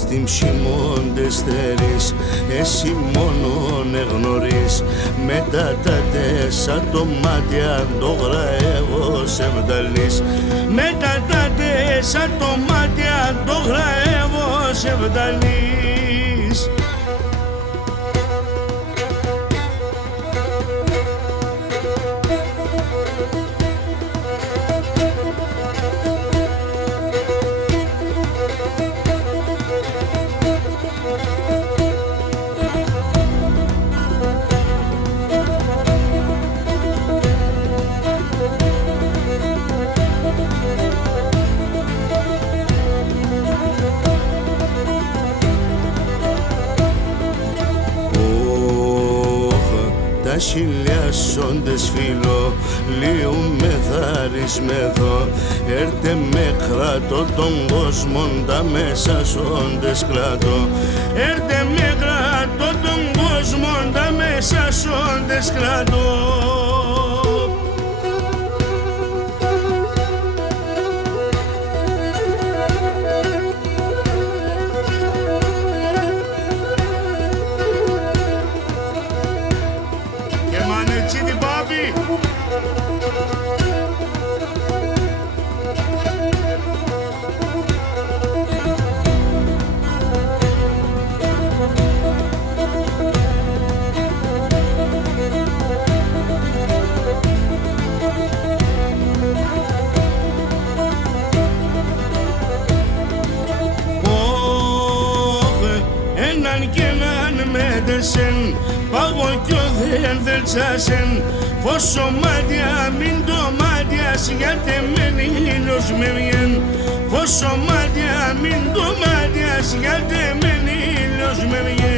Στην ψημώνται στερείς, εσύ μόνον εγνωρείς. Μετά τα 4 μάτια το γραεύω σε βδαλείς. Μετά τα 4 μάτια το γραεύω σε βδαλείς. Τα χιλιάσοντες φίλο, λίγο με θαρισμεδό. Έρτε με κράτω τον κόσμο, τα μέσα σόντες κρατώ. Έρτε με κράτω τον κόσμο, τα μέσα σόντες κρατώ. Έναν κι έναν μέτεσεν, πάγω κι ο δεν τσάσεν. Φως μάτια μην το μάτιας, γιατί μεν ήλιος με βγεν. Φως μάτια μην το μάτιας, γιατί μεν ήλιος με βγεν.